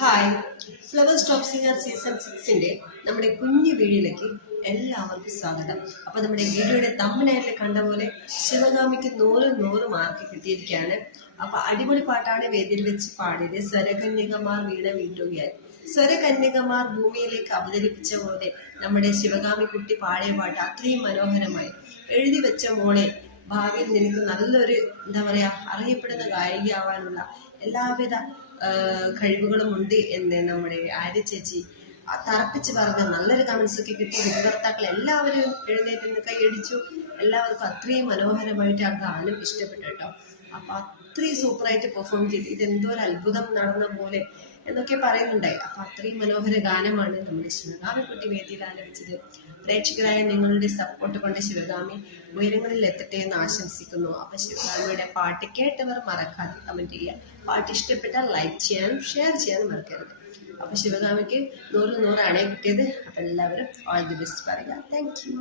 Hi, Flowers top singer season 6ന്റെ നമ്മുടെ കുഞ്ഞു വീഡിയോയിലേക്ക് എല്ലാവർക്കും സ്വാഗതം. അപ്പൊ നമ്മുടെ വീഡിയോയുടെ തമ്പനയിൽ കണ്ട പോലെ ശിവഗാമിക്ക് 100 മാർക്ക് കിട്ടിയിരിക്കുകയാണ്. അപ്പൊ അടിപൊളി പാട്ടാണ് വേദിയിൽ വെച്ച് പാടിയത്. സ്വരകന്യകമാർ വീണ വീട്ടുകയായി സ്വരകന്യകമാർ ഭൂമിയിലേക്ക് അവതരിപ്പിച്ച പോലെ നമ്മുടെ ശിവഗാമി കുട്ടി പാടിയ പാട്ട് അത്രയും മനോഹരമായി. എഴുതി വെച്ച മോളെ, ഭാവിയിൽ നിനക്ക് നല്ലൊരു അറിയപ്പെടുന്ന ഗായികയാവാനുള്ള എല്ലാവിധ കഴിവുകളും ഉണ്ട് എന്ന് നമ്മുടെ ആര്യ ചേച്ചി തറപ്പിച്ച് പറഞ്ഞ നല്ലൊരു കമന്റ്സ് ഒക്കെ കിട്ടി. വിധികർത്താക്കൾ എല്ലാവരും എഴുന്നേറ്റ് നിന്ന് കൈയടിച്ചു. എല്ലാവർക്കും അത്രയും മനോഹരമായിട്ട് ആ ഗാനം ഇഷ്ടപ്പെട്ടു കേട്ടോ. അപ്പൊ അത്രയും സൂപ്പറായിട്ട് പെർഫോം ചെയ്തു. ഇതെന്തോ ഒരു അത്ഭുതം നടന്ന പോലെ എന്നൊക്കെ പറയുന്നുണ്ടായി. അപ്പൊ അത്രയും മനോഹര ഗാനമാണ് നമ്മുടെ ശിവഗാമി കുട്ടി വേദിയിൽ ആലപിച്ചത്. പ്രേക്ഷകരായ നിങ്ങളുടെ സപ്പോർട്ട് കൊണ്ട് ശിവഗാമി ഉയരങ്ങളിൽ എത്തട്ടെ എന്ന് ആശംസിക്കുന്നു. അപ്പൊ ശിവഗാമിയുടെ പാട്ട് കേട്ടവർ മറക്കാതെ കമന്റ് ചെയ്യുക. പാട്ട് ഇഷ്ടപ്പെട്ടാൽ ലൈക്ക് ചെയ്യാനും ഷെയർ ചെയ്യാനും മറക്കരുത്. അപ്പൊ ശിവഗാമിക്ക് 100 കിട്ടിയത്. അപ്പൊ എല്ലാവരും ഓൾ ദി ബെസ്റ്റ് പറയുക. Thank you.